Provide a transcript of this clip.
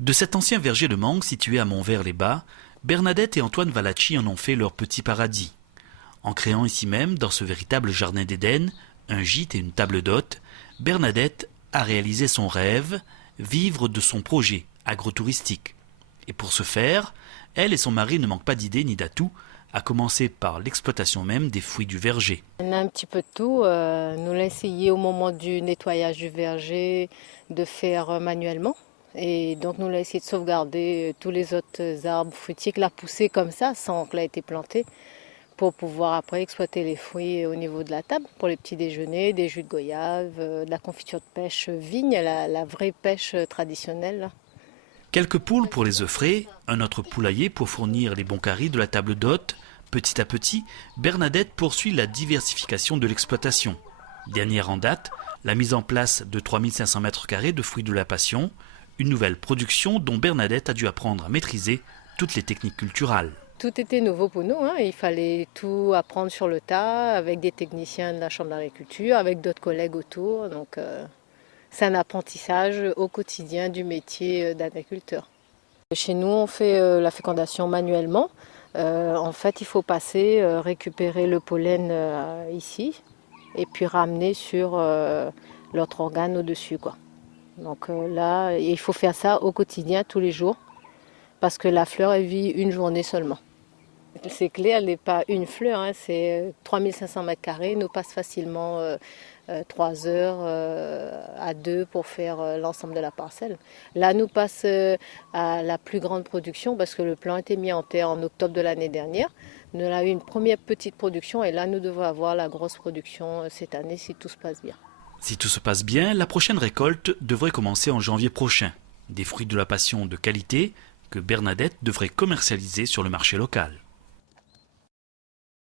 De cet ancien verger de mangue situé à Montvert-les-Bas, Bernadette et Antoine Valacci en ont fait leur petit paradis. En créant ici même, dans ce véritable jardin d'Éden, un gîte et une table d'hôte, Bernadette a réalisé son rêve, vivre de son projet agrotouristique. Et pour ce faire, elle et son mari ne manquent pas d'idées ni d'atouts, à commencer par l'exploitation même des fruits du verger. On a un petit peu de tout. Nous l'avons essayé au moment du nettoyage du verger de faire manuellement. Et donc nous l'avons essayé de sauvegarder tous les autres arbres fruitiers qu'il a poussés comme ça, sans qu'il ait été planté, pour pouvoir après exploiter les fruits au niveau de la table, pour les petits déjeuners, des jus de goyave, de la confiture de pêche vigne, la vraie pêche traditionnelle. Quelques poules pour les œufs frais, un autre poulailler pour fournir les bons caries de la table d'hôte. Petit à petit, Bernadette poursuit la diversification de l'exploitation. Dernière en date, la mise en place de 3500 m² de fruits de la passion, une nouvelle production dont Bernadette a dû apprendre à maîtriser toutes les techniques culturales. Tout était nouveau pour nous, hein. Il fallait tout apprendre sur le tas, avec des techniciens de la Chambre d'agriculture, avec d'autres collègues autour. Donc c'est un apprentissage au quotidien du métier d'agriculteur. Chez nous, on fait la fécondation manuellement. En fait, il faut passer, récupérer le pollen ici et puis ramener sur l'autre organe au-dessus, quoi. Donc là, il faut faire ça au quotidien, tous les jours, parce que la fleur, elle vit une journée seulement. C'est clair, elle n'est pas une fleur, hein, c'est 3500 m², nous passe facilement 3 heures à 2 pour faire l'ensemble de la parcelle. Là, nous passe à la plus grande production parce que le plan a été mis en terre en octobre de l'année dernière. Nous avons eu une première petite production et là, nous devons avoir la grosse production cette année si tout se passe bien. Si tout se passe bien, la prochaine récolte devrait commencer en janvier prochain. Des fruits de la passion de qualité que Bernadette devrait commercialiser sur le marché local.